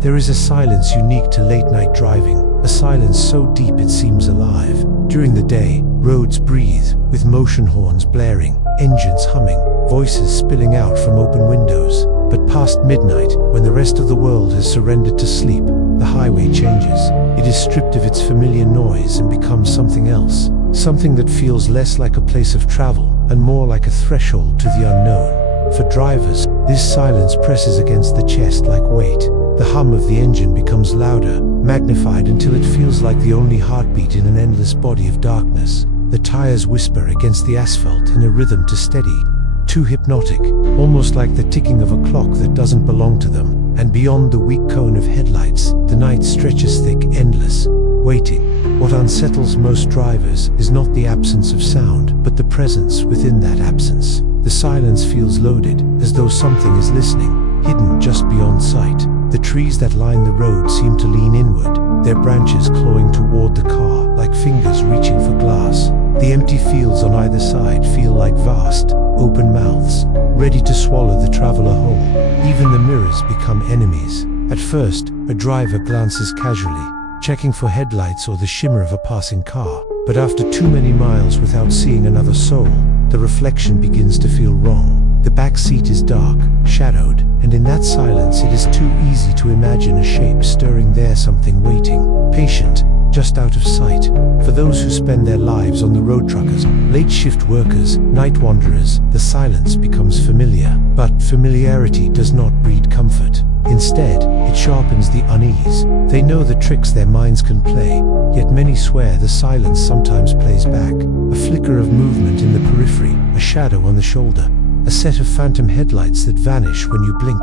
There is a silence unique to late-night driving, a silence so deep it seems alive. During the day, roads breathe, with motion horns blaring, engines humming, voices spilling out from open windows. But past midnight, when the rest of the world has surrendered to sleep, the highway changes. It is stripped of its familiar noise and becomes something else. Something that feels less like a place of travel and more like a threshold to the unknown. For drivers, this silence presses against the chest like weight. The hum of the engine becomes louder, magnified until it feels like the only heartbeat in an endless body of darkness. The tires whisper against the asphalt in a rhythm to steady, too hypnotic, almost like the ticking of a clock that doesn't belong to them. And beyond the weak cone of headlights, the night stretches thick, endless, waiting. What unsettles most drivers is not the absence of sound, but the presence within that absence. The silence feels loaded, as though something is listening, hidden just beyond sight. The trees that line the road seem to lean inward, their branches clawing toward the car, like fingers reaching for glass. The empty fields on either side feel like vast, open mouths, ready to swallow the traveler whole. Even the mirrors become enemies. At first, a driver glances casually, checking for headlights or the shimmer of a passing car. But after too many miles without seeing another soul, the reflection begins to feel wrong. The back seat is dark, shadowed, and in that silence it is too easy to imagine a shape stirring there, something waiting, patient, just out of sight. For those who spend their lives on the road, truckers, late shift workers, night wanderers, the silence becomes familiar. But familiarity does not breed comfort. Instead, it sharpens the unease. They know the tricks their minds can play, yet many swear the silence sometimes plays back. A flicker of movement in the periphery, a shadow on the shoulder, a set of phantom headlights that vanish when you blink.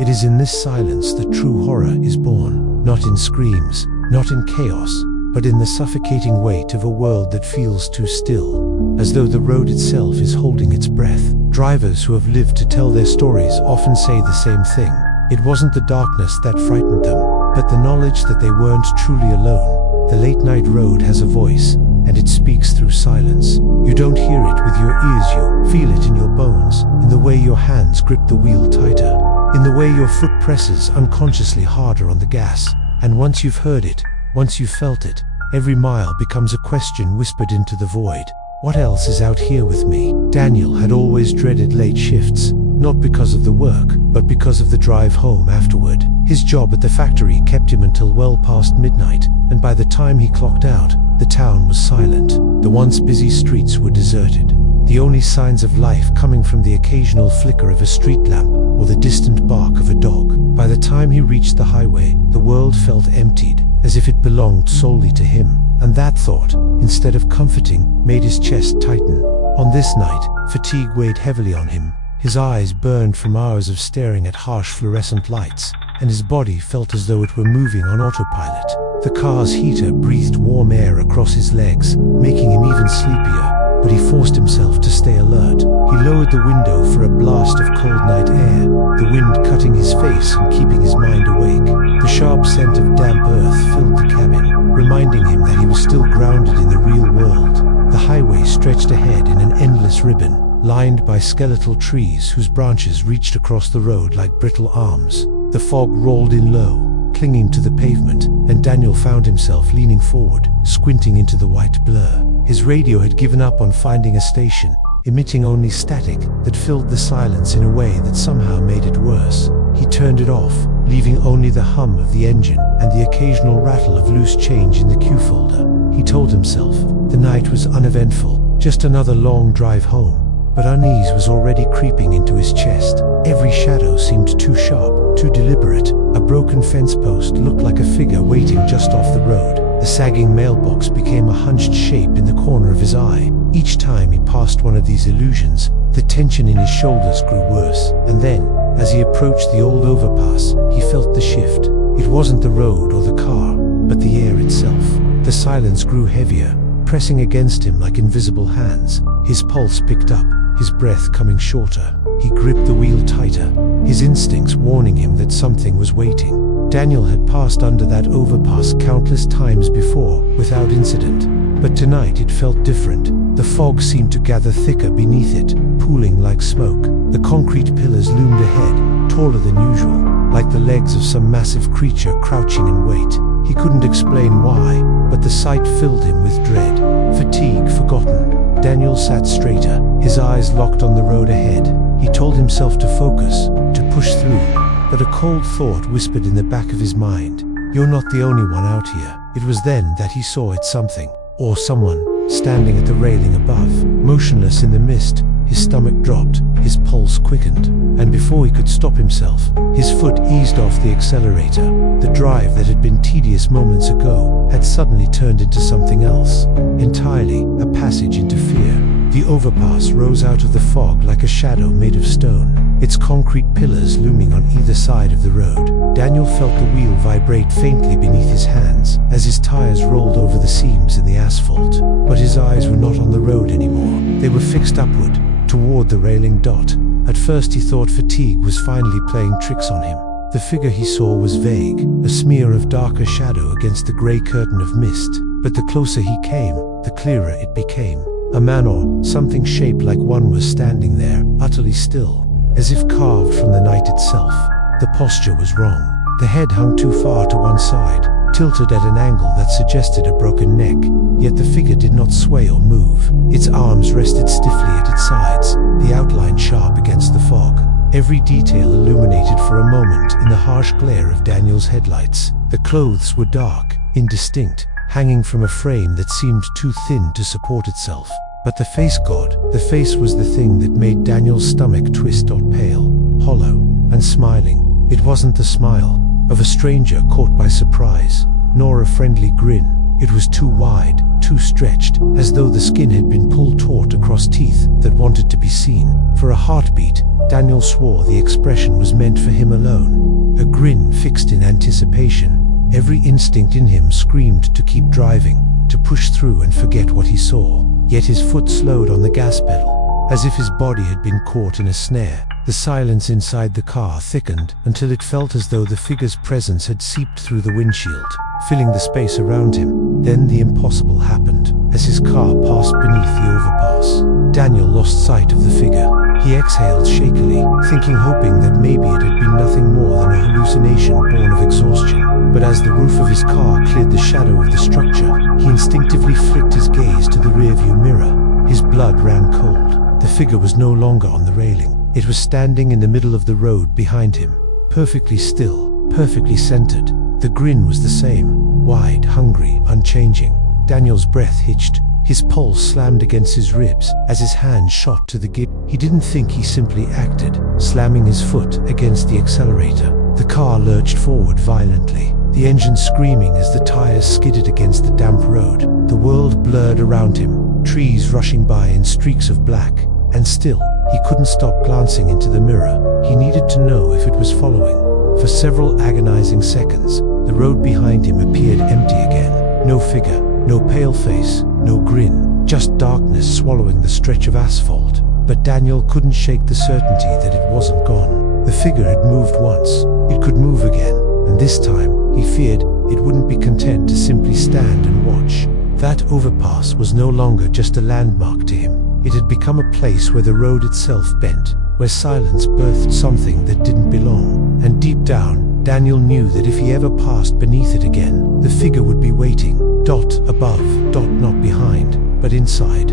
It is in this silence that true horror is born, not in screams, not in chaos, but in the suffocating weight of a world that feels too still, as though the road itself is holding its breath. Drivers who have lived to tell their stories often say the same thing. It wasn't the darkness that frightened them, but the knowledge that they weren't truly alone. The late-night road has a voice, and it speaks through silence. You don't hear it with your ears, you feel it in your bones, in the way your hands grip the wheel tighter, in the way your foot presses unconsciously harder on the gas. And once you've heard it, once you've felt it, every mile becomes a question whispered into the void. What else is out here with me? Daniel had always dreaded late shifts, not because of the work, but because of the drive home afterward. His job at the factory kept him until well past midnight, and by the time he clocked out, the town was silent. The once busy streets were deserted, the only signs of life coming from the occasional flicker of a street lamp or the distant bark of a dog. By the time he reached the highway, the world felt emptied, as if it belonged solely to him. And that thought, instead of comforting, made his chest tighten. On this night, fatigue weighed heavily on him. His eyes burned from hours of staring at harsh fluorescent lights, and his body felt as though it were moving on autopilot. The car's heater breathed warm air across his legs, making him even sleepier, but he forced himself to stay alert. He lowered the window for a blast of cold night air, the wind cutting his face and keeping his mind awake. The sharp scent of damp earth filled the cabin, reminding him that he was still grounded in the real world. The highway stretched ahead in an endless ribbon, lined by skeletal trees whose branches reached across the road like brittle arms. The fog rolled in low, clinging to the pavement, and Daniel found himself leaning forward, squinting into the white blur. His radio had given up on finding a station, emitting only static that filled the silence in a way that somehow made it worse. He turned it off, leaving only the hum of the engine and the occasional rattle of loose change in the cue folder. He told himself the night was uneventful, just another long drive home. But unease was already creeping into his chest. Every shadow seemed too sharp, too deliberate. A broken fence post looked like a figure waiting just off the road. The sagging mailbox became a hunched shape in the corner of his eye. Each time he passed one of these illusions, the tension in his shoulders grew worse. And then, as he approached the old overpass, he felt the shift. It wasn't the road or the car, but the air itself. The silence grew heavier, pressing against him like invisible hands. His pulse picked up, his breath coming shorter. He gripped the wheel tighter, his instincts warning him that something was waiting. Daniel had passed under that overpass countless times before, without incident. But tonight it felt different. The fog seemed to gather thicker beneath it, pooling like smoke. The concrete pillars loomed ahead, taller than usual, like the legs of some massive creature crouching in wait. He couldn't explain why, but the sight filled him with dread. Fatigue forgotten, Daniel sat straighter, his eyes locked on the road ahead. He told himself to focus, to push through, but a cold thought whispered in the back of his mind. You're not the only one out here. It was then that he saw it, something, or someone, standing at the railing above, motionless in the mist. His stomach dropped, his pulse quickened, and before he could stop himself, his foot eased off the accelerator. The drive that had been tedious moments ago had suddenly turned into something else, entirely a passage into fear. The overpass rose out of the fog like a shadow made of stone, its concrete pillars looming on either side of the road. Daniel felt the wheel vibrate faintly beneath his hands as his tires rolled over the seams in the asphalt. But his eyes were not on the road anymore. They were fixed upward, toward the railing dot. At first he thought fatigue was finally playing tricks on him. The figure he saw was vague, a smear of darker shadow against the grey curtain of mist. But the closer he came, the clearer it became. A man or something shaped like one was standing there, utterly still, as if carved from the night itself. The posture was wrong. The head hung too far to one side, tilted at an angle that suggested a broken neck, yet the figure did not sway or move. Its arms rested stiffly at its sides, the outline sharp against the fog. Every detail illuminated for a moment in the harsh glare of Daniel's headlights. The clothes were dark, indistinct, hanging from a frame that seemed too thin to support itself. But the face, God, the face was the thing that made Daniel's stomach twist or pale, hollow, and smiling. It wasn't the smile of a stranger caught by surprise, nor a friendly grin. It was too wide, too stretched, as though the skin had been pulled taut across teeth that wanted to be seen. For a heartbeat, Daniel swore the expression was meant for him alone. A grin fixed in anticipation. Every instinct in him screamed to keep driving, to push through and forget what he saw. Yet his foot slowed on the gas pedal, as if his body had been caught in a snare. The silence inside the car thickened until it felt as though the figure's presence had seeped through the windshield, filling the space around him. Then the impossible happened. As his car passed beneath the overpass, Daniel lost sight of the figure. He exhaled shakily, hoping that maybe it had been nothing more than a hallucination born of exhaustion. But as the roof of his car cleared the shadow of the structure, he instinctively flicked his gaze to the rearview mirror. His blood ran cold. The figure was no longer on the railing. It was standing in the middle of the road behind him, perfectly still, perfectly centered. The grin was the same, wide, hungry, unchanging. Daniel's breath hitched. His pulse slammed against his ribs as his hand shot to the gear. He didn't think, he simply acted, slamming his foot against the accelerator. The car lurched forward violently, the engine screaming as the tires skidded against the damp road. The world blurred around him, trees rushing by in streaks of black, and still, he couldn't stop glancing into the mirror. He needed to know if it was following. For several agonizing seconds, the road behind him appeared empty again. No figure, no pale face, no grin, just darkness swallowing the stretch of asphalt. But Daniel couldn't shake the certainty that it wasn't gone. The figure had moved once, it could move again, and this time, he feared, it wouldn't be content to simply stand and watch. That overpass was no longer just a landmark to him. It had become a place where the road itself bent, where silence birthed something that didn't belong. And deep down, Daniel knew that if he ever passed beneath it again, the figure would be waiting, dot above, dot not behind, but inside.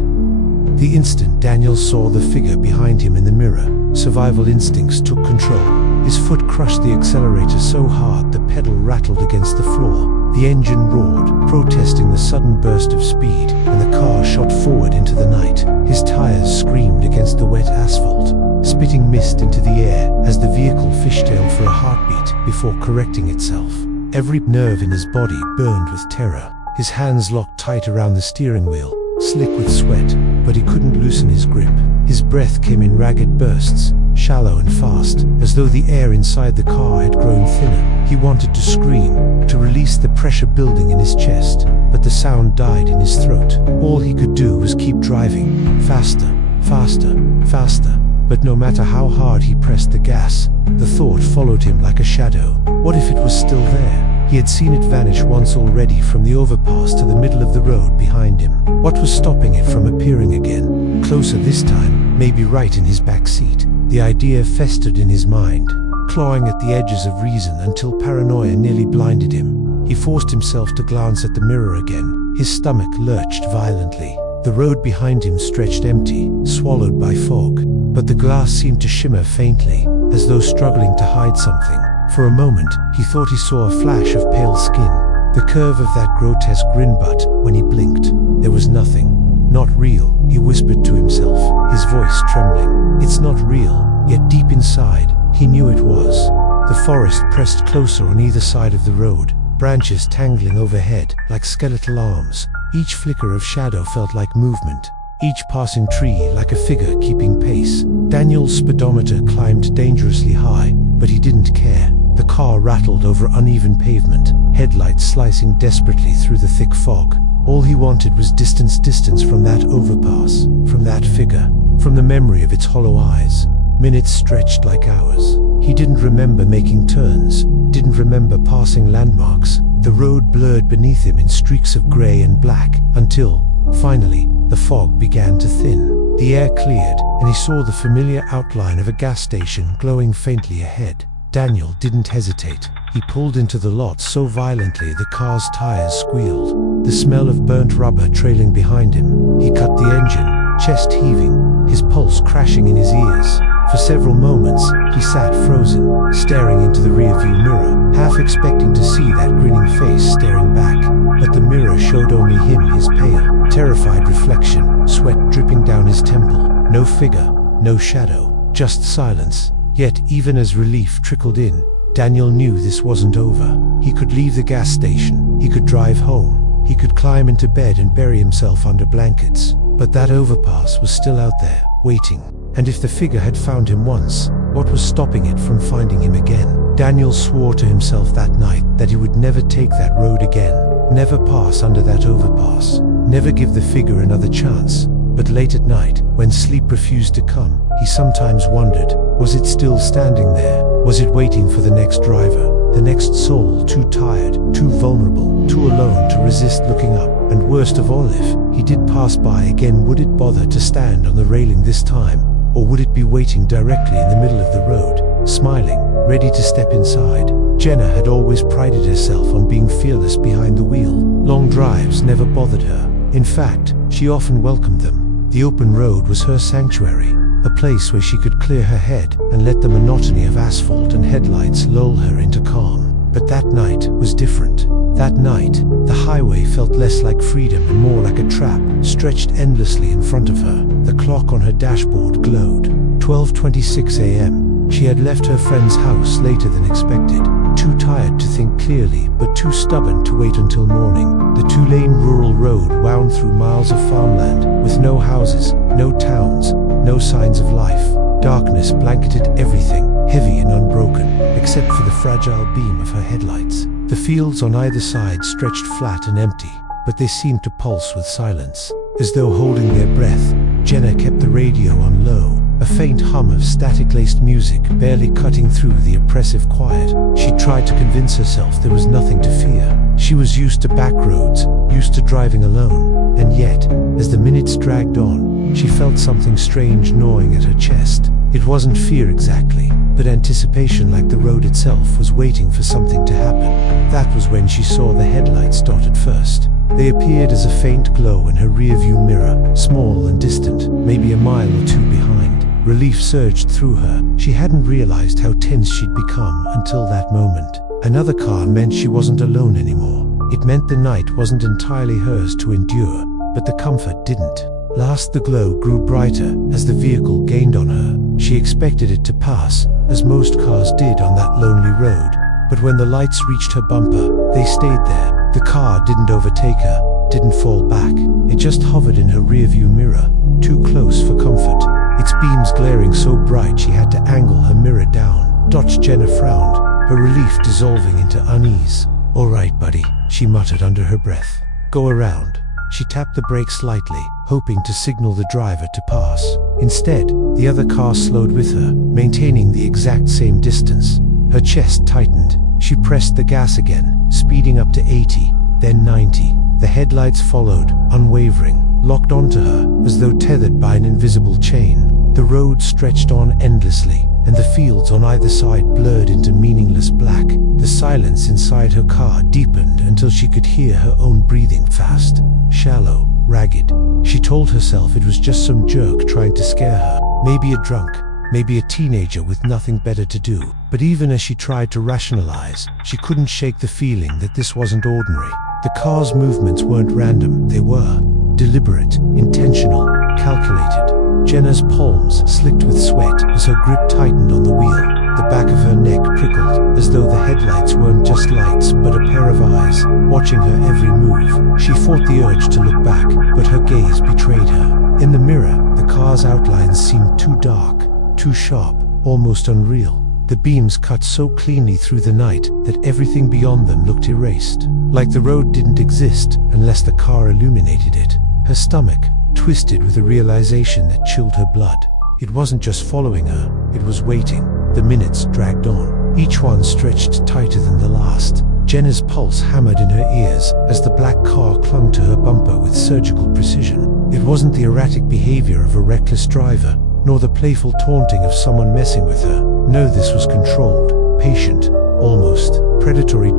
The instant Daniel saw the figure behind him in the mirror, survival instincts took control. His foot crushed the accelerator so hard the pedal rattled against the floor. The engine roared, protesting the sudden burst of speed, and the car shot forward into the night. His tires screamed against the wet asphalt, spitting mist into the air as the vehicle fishtailed for a heartbeat before correcting itself. Every nerve in his body burned with terror. His hands locked tight around the steering wheel, slick with sweat, but he couldn't loosen his grip. His breath came in ragged bursts, shallow and fast, as though the air inside the car had grown thinner. He wanted to scream, to release the pressure building in his chest, but the sound died in his throat. All he could do was keep driving, faster, faster, faster. But no matter how hard he pressed the gas, the thought followed him like a shadow. What if it was still there? He had seen it vanish once already, from the overpass to the middle of the road behind him. What was stopping it from appearing again? Closer this time, maybe right in his back seat. The idea festered in his mind. clawing at the edges of reason until paranoia nearly blinded him. He forced himself to glance at the mirror again. His stomach lurched violently. The road behind him stretched empty, swallowed by fog, but the glass seemed to shimmer faintly, as though struggling to hide something. For a moment, he thought he saw a flash of pale skin, the curve of that grotesque grin, but when he blinked, there was nothing. Not real, he whispered to himself, his voice trembling. It's not real, yet deep inside, he knew it was. The forest pressed closer on either side of the road, branches tangling overhead like skeletal arms. Each flicker of shadow felt like movement, each passing tree like a figure keeping pace. Daniel's speedometer climbed dangerously high, but he didn't care. The car rattled over uneven pavement, headlights slicing desperately through the thick fog. All he wanted was distance from that overpass, from that figure, from the memory of its hollow eyes. Minutes stretched like hours. He didn't remember making turns, didn't remember passing landmarks. The road blurred beneath him in streaks of grey and black, until, finally, the fog began to thin. The air cleared, and he saw the familiar outline of a gas station glowing faintly ahead. Daniel didn't hesitate. He pulled into the lot so violently the car's tires squealed, the smell of burnt rubber trailing behind him. He cut the engine, chest heaving, his pulse crashing in his ears. For several moments, he sat frozen, staring into the rearview mirror, half expecting to see that grinning face staring back. But the mirror showed only him, his pale, terrified reflection, sweat dripping down his temple. No figure, no shadow, just silence. Yet even as relief trickled in, Daniel knew this wasn't over. He could leave the gas station, he could drive home, he could climb into bed and bury himself under blankets. But that overpass was still out there, waiting. And if the figure had found him once, what was stopping it from finding him again? Daniel swore to himself that night that he would never take that road again, never pass under that overpass, never give the figure another chance. But late at night, when sleep refused to come, he sometimes wondered, was it still standing there? Was it waiting for the next driver, the next soul too tired, too vulnerable, too alone to resist looking up? And worst of all, if he did pass by again, would it bother to stand on the railing this time? Or would it be waiting directly in the middle of the road, smiling, ready to step inside? Jenna had always prided herself on being fearless behind the wheel. Long drives never bothered her. In fact, she often welcomed them. The open road was her sanctuary, a place where she could clear her head and let the monotony of asphalt and headlights lull her into calm. But that night was different. That night, the highway felt less like freedom and more like a trap, stretched endlessly in front of her. The clock on her dashboard glowed. 12:26 a.m. She had left her friend's house later than expected, too tired to think clearly, but too stubborn to wait until morning. The two-lane rural road wound through miles of farmland, with no houses, no towns, no signs of life. Darkness blanketed everything, heavy and unbroken, except for the fragile beam of her headlights. The fields on either side stretched flat and empty, but they seemed to pulse with silence. As though holding their breath, Jenna kept the radio on low, a faint hum of static-laced music barely cutting through the oppressive quiet. She tried to convince herself there was nothing to fear. She was used to back roads, used to driving alone, and yet, as the minutes dragged on, she felt something strange gnawing at her chest. It wasn't fear exactly, but anticipation, like the road itself was waiting for something to happen. That was when she saw the headlights dotted first. They appeared as a faint glow in her rearview mirror, small and distant, maybe a mile or two behind. Relief surged through her. She hadn't realized how tense she'd become until that moment. Another car meant she wasn't alone anymore. It meant the night wasn't entirely hers to endure, but the comfort didn't. Last, the glow grew brighter as the vehicle gained on her. She expected it to pass, as most cars did on that lonely road. But when the lights reached her bumper, they stayed there. The car didn't overtake her, didn't fall back. It just hovered in her rearview mirror, too close for comfort. Its beams glaring so bright she had to angle her mirror down. Jenna frowned, her relief dissolving into unease. "All right, buddy," she muttered under her breath. "Go around." She tapped the brakes lightly, hoping to signal the driver to pass. Instead, the other car slowed with her, maintaining the exact same distance. Her chest tightened. She pressed the gas again, speeding up to 80, then 90. The headlights followed, unwavering, locked onto her, as though tethered by an invisible chain. The road stretched on endlessly, and the fields on either side blurred into meaningless black. The silence inside her car deepened until she could hear her own breathing, fast, shallow, ragged. She told herself it was just some jerk trying to scare her, maybe a drunk, maybe a teenager with nothing better to do. But even as she tried to rationalize, she couldn't shake the feeling that this wasn't ordinary. The car's movements weren't random, they were deliberate, intentional, calculated. Jenna's palms slicked with sweat as her grip tightened on the wheel. The back of her neck prickled, as though the headlights weren't just lights but a pair of eyes, watching her every move. She fought the urge to look back, but her gaze betrayed her. In the mirror, the car's outlines seemed too dark, too sharp, almost unreal. The beams cut so cleanly through the night that everything beyond them looked erased, like the road didn't exist unless the car illuminated it. Her stomach twisted with a realization that chilled her blood. It wasn't just following her, it was waiting. The minutes dragged on, each one stretched tighter than the last. Jenna's pulse hammered in her ears as the black car clung to her bumper with surgical precision. It wasn't the erratic behavior of a reckless driver, nor the playful taunting of someone messing with her. No, this was controlled, patient, almost predatory.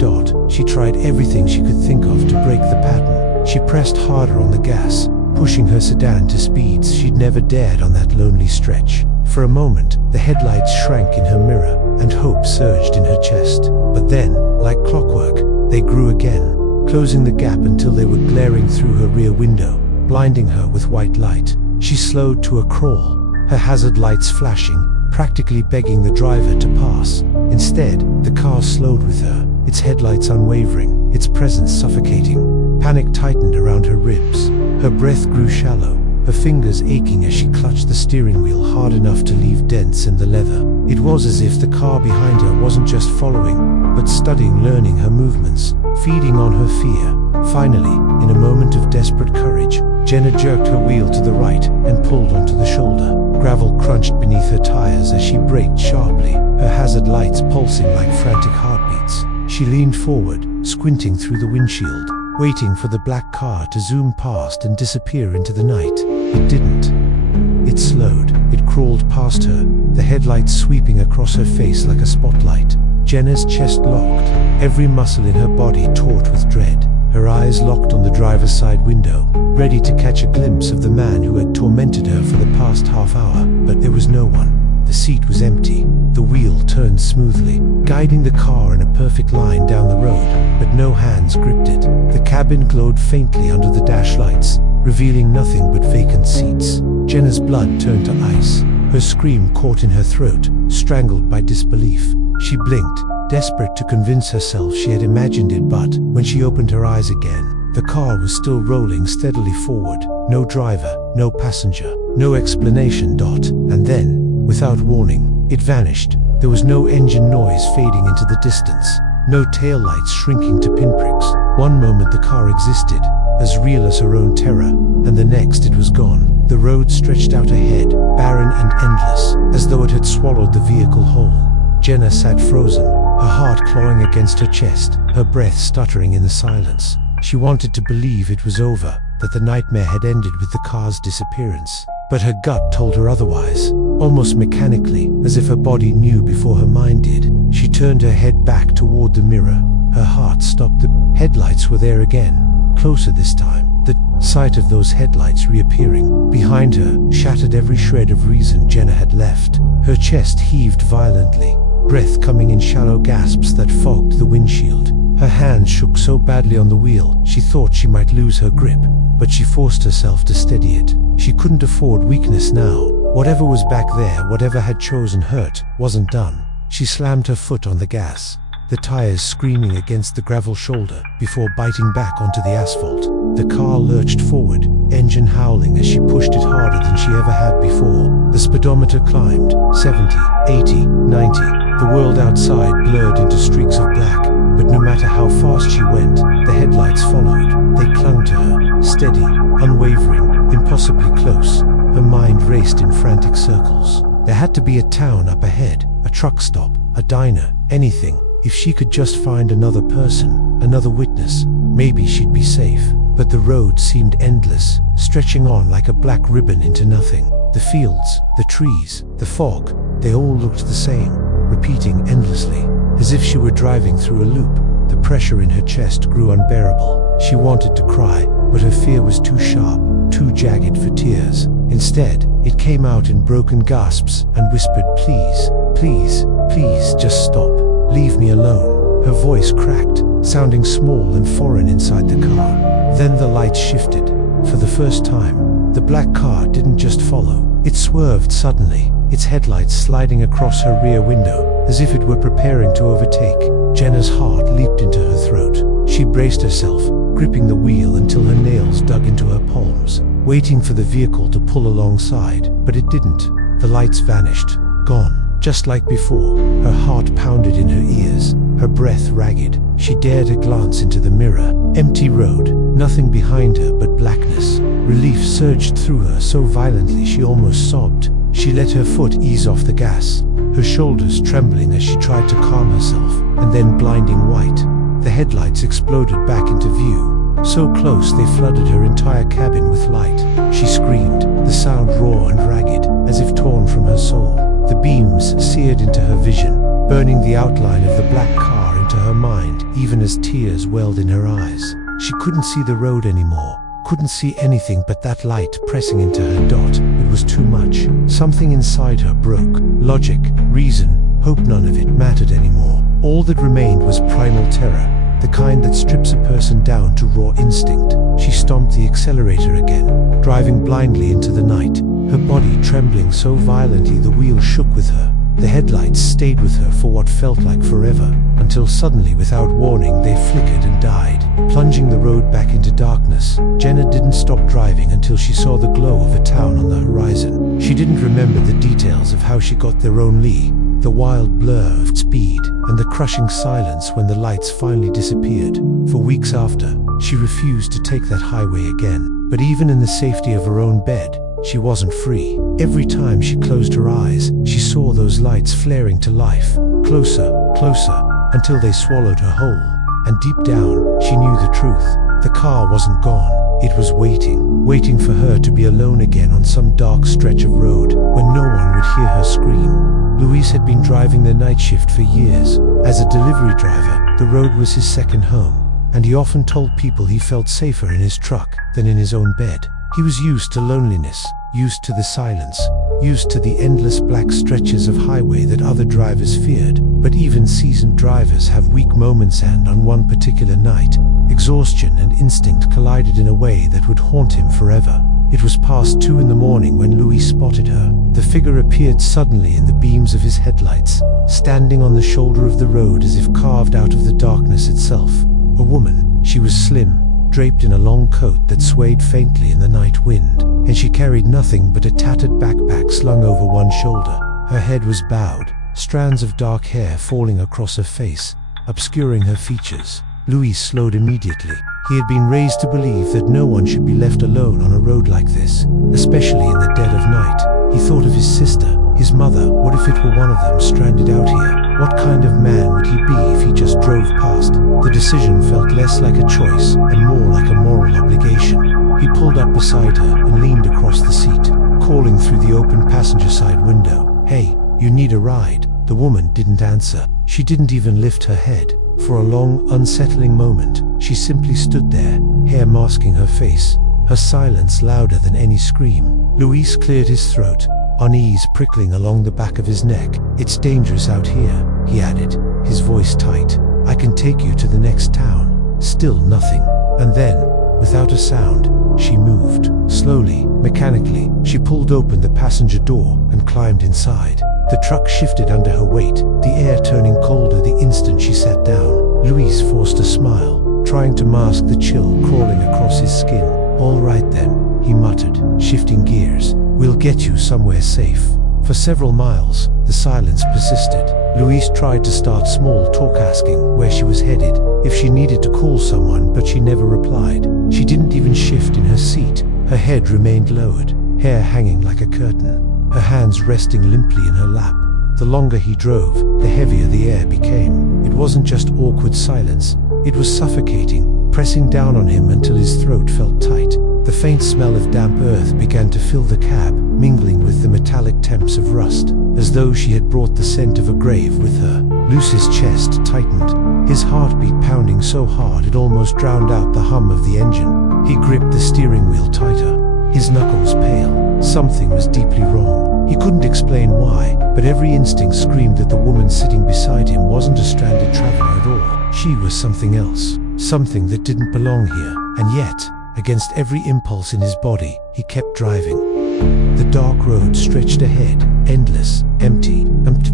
She tried everything she could think of to break the pattern. She pressed harder on the gas, pushing her sedan to speeds she'd never dared on that lonely stretch. For a moment, the headlights shrank in her mirror, and hope surged in her chest. But then, like clockwork, they grew again, closing the gap until they were glaring through her rear window, blinding her with white light. She slowed to a crawl, her hazard lights flashing, practically begging the driver to pass. Instead, the car slowed with her, its headlights unwavering, its presence suffocating. Panic tightened around her ribs. Her breath grew shallow, her fingers aching as she clutched the steering wheel hard enough to leave dents in the leather. It was as if the car behind her wasn't just following, but studying, learning her movements, feeding on her fear. Finally, in a moment of desperate courage, Jenna jerked her wheel to the right and pulled onto the shoulder. Gravel crunched beneath her tires as she braked sharply, her hazard lights pulsing like frantic heartbeats. She leaned forward, squinting through the windshield, waiting for the black car to zoom past and disappear into the night. It didn't. It slowed. It crawled past her, the headlights sweeping across her face like a spotlight. Jenna's chest locked, every muscle in her body taut with dread. Her eyes locked on the driver's side window, ready to catch a glimpse of the man who had tormented her for the past half hour. But there was no one. The seat was empty. The wheel turned smoothly, guiding the car in a perfect line down the road, but no hands gripped it. The cabin glowed faintly under the dash lights, revealing nothing but vacant seats. Jenna's blood turned to ice. Her scream caught in her throat, strangled by disbelief. She blinked, desperate to convince herself she had imagined it, but when she opened her eyes again, the car was still rolling steadily forward. No driver, no passenger, no explanation. And then, without warning, it vanished. There was no engine noise fading into the distance, no taillights shrinking to pinpricks. One moment the car existed, as real as her own terror, and the next it was gone. The road stretched out ahead, barren and endless, as though it had swallowed the vehicle whole. Jenna sat frozen, her heart clawing against her chest, her breath stuttering in the silence. She wanted to believe it was over, that the nightmare had ended with the car's disappearance. But her gut told her otherwise, almost mechanically, as if her body knew before her mind did. She turned her head back toward the mirror. Her heart stopped. The headlights were there again, closer this time. The sight of those headlights reappearing behind her shattered every shred of reason Jenna had left. Her chest heaved violently, breath coming in shallow gasps that fogged the windshield. Her hands shook so badly on the wheel, she thought she might lose her grip, but she forced herself to steady it. She couldn't afford weakness now. Whatever was back there, whatever had chosen hurt, wasn't done. She slammed her foot on the gas, the tires screaming against the gravel shoulder before biting back onto the asphalt. The car lurched forward, engine howling as she pushed it harder than she ever had before. The speedometer climbed, 70, 80, 90. The world outside blurred into streaks of black, but no matter how fast she went, the headlights followed. They clung to her, steady, unwavering, impossibly close. Her mind raced in frantic circles. There had to be a town up ahead, a truck stop, a diner, anything. If she could just find another person, another witness, maybe she'd be safe. But the road seemed endless, stretching on like a black ribbon into nothing. The fields, the trees, the fog, They all looked the same, repeating endlessly, as if she were driving through a loop. The pressure in her chest grew unbearable. She wanted to cry, but her fear was too sharp, too jagged for tears. Instead, it came out in broken gasps and whispered, "Please, please, please, just stop. Leave me alone." Her voice cracked, sounding small and foreign inside the car. Then the lights shifted. For the first time, the black car didn't just follow. It swerved suddenly, its headlights sliding across her rear window, as if it were preparing to overtake. Jenna's heart leaped into her throat. She braced herself, gripping the wheel until her nails dug into her palms, waiting for the vehicle to pull alongside, but it didn't. The lights vanished, gone, just like before. Her heart pounded in her ears, her breath ragged. She dared a glance into the mirror. Empty road, nothing behind her but blackness. Relief surged through her so violently she almost sobbed. She let her foot ease off the gas, her shoulders trembling as she tried to calm herself, and then blinding white. The headlights exploded back into view, so close they flooded her entire cabin with light. She screamed, the sound raw and ragged, as if torn from her soul. The beams seared into her vision, burning the outline of the black car into her mind, even as tears welled in her eyes. She couldn't see the road anymore, couldn't see anything but that light pressing into her dot. It was too much. Something inside her broke. Logic, reason, hope, none of it mattered anymore. All that remained was primal terror, the kind that strips a person down to raw instinct. She stomped the accelerator again, driving blindly into the night, her body trembling so violently the wheel shook with her. The headlights stayed with her for what felt like forever, until suddenly, without warning, they flickered and died, plunging the road back into darkness. Jenna didn't stop driving until she saw the glow of a town on the horizon. She didn't remember the details of how she got there, only the wild blur of speed and the crushing silence when the lights finally disappeared. For weeks after, she refused to take that highway again. But even in the safety of her own bed, she wasn't free. Every time she closed her eyes, she saw those lights flaring to life, closer, closer, until they swallowed her whole. And deep down, she knew the truth. The car wasn't gone. It was waiting for her to be alone again on some dark stretch of road when no one would hear her scream. Luis had been driving the night shift for years. As a delivery driver, the road was his second home, and he often told people he felt safer in his truck than in his own bed. He was used to loneliness, used to the silence, used to the endless black stretches of highway that other drivers feared. But even seasoned drivers have weak moments, and on one particular night, exhaustion and instinct collided in a way that would haunt him forever. It was past 2 in the morning when Luis spotted her. The figure appeared suddenly in the beams of his headlights, standing on the shoulder of the road as if carved out of the darkness itself. A woman. She was slim, draped in a long coat that swayed faintly in the night wind, and she carried nothing but a tattered backpack slung over one shoulder. Her head was bowed, strands of dark hair falling across her face, obscuring her features. Luis slowed immediately. He had been raised to believe that no one should be left alone on a road like this, especially in the dead of night. He thought of his sister, his mother. What if it were one of them stranded out here? What kind of man would he be if he just drove past? The decision felt less like a choice and more like a moral obligation. He pulled up beside her and leaned across the seat, calling through the open passenger side window. "Hey, you need a ride?" The woman didn't answer. She didn't even lift her head. For a long, unsettling moment, she simply stood there, hair masking her face, her silence louder than any scream. Luis cleared his throat, unease prickling along the back of his neck. "It's dangerous out here," he added, his voice tight. "I can take you to the next town." Still nothing. And then, without a sound, she moved. Slowly, mechanically, she pulled open the passenger door and climbed inside. The truck shifted under her weight, the air turning colder the instant she sat down. Luis forced a smile, trying to mask the chill crawling across his skin. "All right then," he muttered, shifting gears. "We'll get you somewhere safe." For several miles, the silence persisted. Luis tried to start small talk, asking where she was headed, if she needed to call someone, but she never replied. She didn't even shift in her seat. Her head remained lowered, hair hanging like a curtain, her hands resting limply in her lap. The longer he drove, the heavier the air became. It wasn't just awkward silence, it was suffocating, pressing down on him until his throat felt tight. The faint smell of damp earth began to fill the cab, mingling with the metallic temps of rust, as though she had brought the scent of a grave with her. Lucy's chest tightened, his heartbeat pounding so hard it almost drowned out the hum of the engine. He gripped the steering wheel tighter, his knuckles pale. Something was deeply wrong. He couldn't explain why, but every instinct screamed that the woman sitting beside him wasn't a stranded traveler at all. She was something else, something that didn't belong here. And yet, against every impulse in his body, he kept driving. The dark road stretched ahead, endless, empty.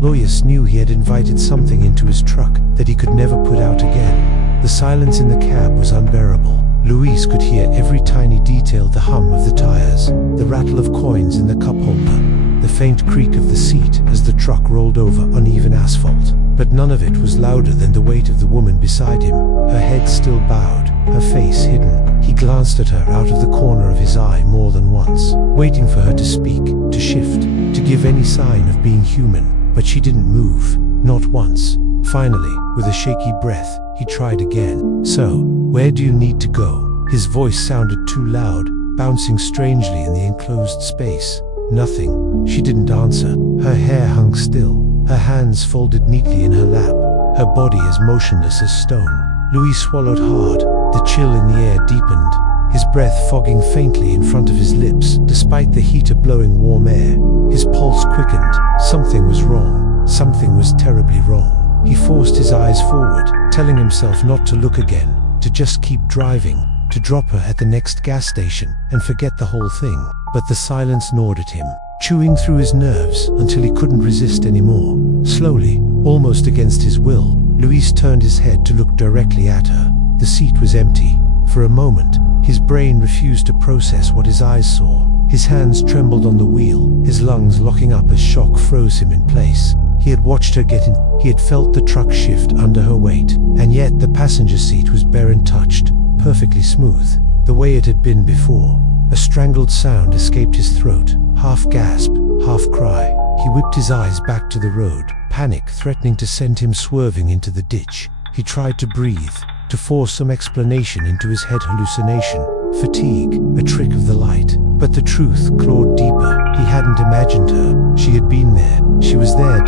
Lois knew he had invited something into his truck that he could never put out again. The silence in the cab was unbearable. Louise could hear every tiny detail, the hum of the tires, the rattle of coins in the cup holder, the faint creak of the seat as the truck rolled over uneven asphalt. But none of it was louder than the weight of the woman beside him, her head still bowed, her face hidden. He glanced at her out of the corner of his eye more than once, waiting for her to speak, to shift, to give any sign of being human, but she didn't move, not once. Finally, with a shaky breath, he tried again. "So, where do you need to go?" His voice sounded too loud, bouncing strangely in the enclosed space. "Nothing." She didn't answer. Her hair hung still, her hands folded neatly in her lap, her body as motionless as stone. Louis swallowed hard. The chill in the air deepened, his breath fogging faintly in front of his lips, despite the heater blowing warm air. His pulse quickened. Something was wrong. Something was terribly wrong. He forced his eyes forward, telling himself not to look again, to just keep driving, to drop her at the next gas station and forget the whole thing. But the silence gnawed at him, chewing through his nerves until he couldn't resist anymore. Slowly, almost against his will, Luis turned his head to look directly at her. The seat was empty. For a moment, his brain refused to process what his eyes saw. His hands trembled on the wheel, his lungs locking up as shock froze him in place. He had watched her get in, he had felt the truck shift under her weight, and yet the passenger seat was bare and touched, perfectly smooth, the way it had been before. A strangled sound escaped his throat, half gasp, half cry. He whipped his eyes back to the road, panic threatening to send him swerving into the ditch. He tried to breathe, to force some explanation into his head. Hallucination, fatigue, a trick of the light. But the truth clawed deeper. He hadn't imagined her. She had been there. She was there,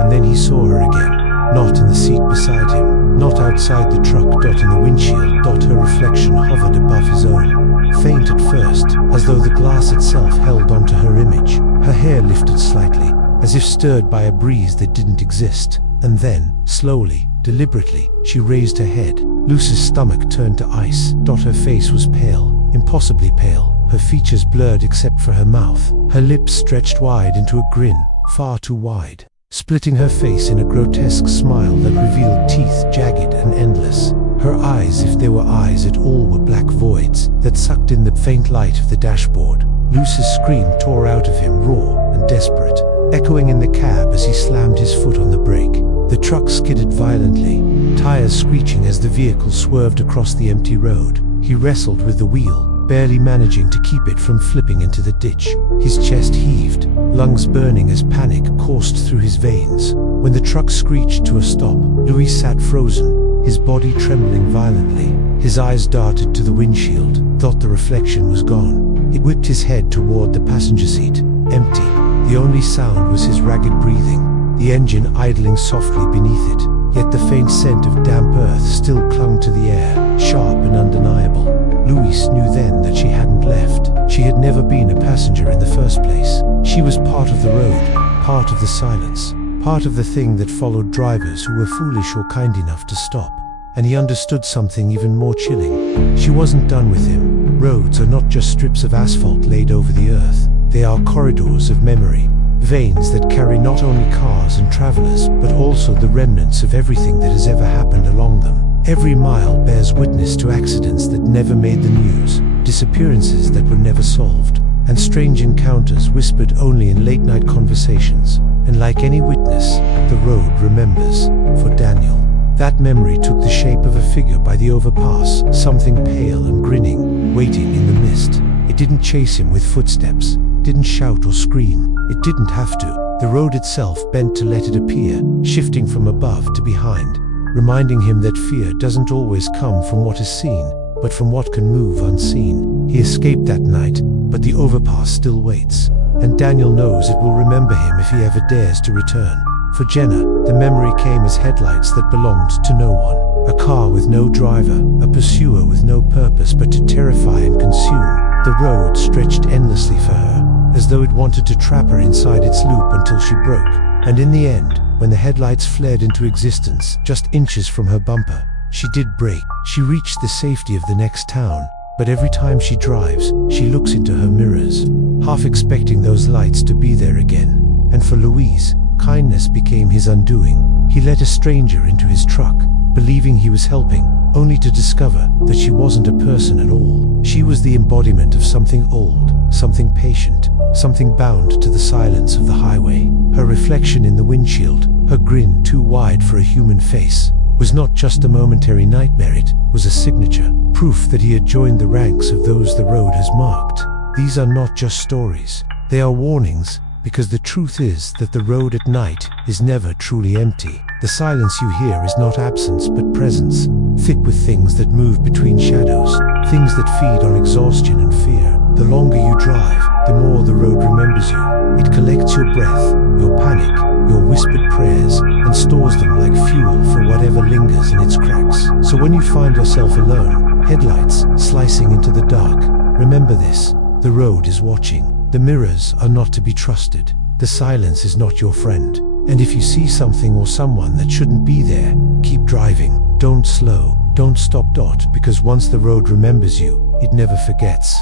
and then he saw her again. Not in the seat beside him, not outside the truck, in the windshield, her reflection hovered above his own. Faint at first, as though the glass itself held onto her image. Her hair lifted slightly, as if stirred by a breeze that didn't exist. And then, slowly, deliberately, she raised her head. Lucy's stomach turned to ice. Her face was pale, impossibly pale, her features blurred except for her mouth. Her lips stretched wide into a grin, far too wide, splitting her face in a grotesque smile that revealed teeth jagged and endless. Her eyes, if they were eyes at all, were black voids that sucked in the faint light of the dashboard. Lucy's scream tore out of him, raw and desperate, echoing in the cab as he slammed his foot on the brake. The truck skidded violently, tires screeching as the vehicle swerved across the empty road. He wrestled with the wheel, barely managing to keep it from flipping into the ditch. His chest heaved, lungs burning as panic coursed through his veins. When the truck screeched to a stop, Louis sat frozen, his body trembling violently. His eyes darted to the windshield, thought the reflection was gone. He whipped his head toward the passenger seat, empty. The only sound was his ragged breathing, the engine idling softly beneath it. Yet the faint scent of damp earth still clung to the air, sharp and undeniable. Louise knew then that she hadn't left. She had never been a passenger in the first place. She was part of the road, part of the silence, part of the thing that followed drivers who were foolish or kind enough to stop. And he understood something even more chilling. She wasn't done with him. Roads are not just strips of asphalt laid over the earth. They are corridors of memory, veins that carry not only cars and travelers, but also the remnants of everything that has ever happened along them. Every mile bears witness to accidents that never made the news, disappearances that were never solved, and strange encounters whispered only in late-night conversations. And like any witness, the road remembers. For Daniel, that memory took the shape of a figure by the overpass, something pale and grinning, waiting in the mist. It didn't chase him with footsteps, didn't shout or scream. It didn't have to. The road itself bent to let it appear, shifting from above to behind, reminding him that fear doesn't always come from what is seen, but from what can move unseen. He escaped that night, but the overpass still waits, and Daniel knows it will remember him if he ever dares to return. For Jenna, the memory came as headlights that belonged to no one. A car with no driver, a pursuer with no purpose but to terrify and consume. The road stretched endlessly for her, as though it wanted to trap her inside its loop until she broke. And in the end, when the headlights flared into existence, just inches from her bumper, she did break. She reached the safety of the next town, but every time she drives, she looks into her mirrors, half expecting those lights to be there again. And for Louise, kindness became his undoing. He let a stranger into his truck, believing he was helping, only to discover that she wasn't a person at all. She was the embodiment of something old, something patient, something bound to the silence of the highway. Her reflection in the windshield, her grin too wide for a human face, was not just a momentary nightmare, it was a signature, proof that he had joined the ranks of those the road has marked. These are not just stories, they are warnings, because the truth is that the road at night is never truly empty. The silence you hear is not absence but presence, thick with things that move between shadows, things that feed on exhaustion and fear. The longer you drive, the more the road remembers you. It collects your breath, your panic, your whispered prayers, and stores them like fuel for whatever lingers in its cracks. So when you find yourself alone, headlights slicing into the dark, remember this: the road is watching. The mirrors are not to be trusted. The silence is not your friend. And if you see something or someone that shouldn't be there, keep driving. Don't slow, don't stop, because once the road remembers you, it never forgets.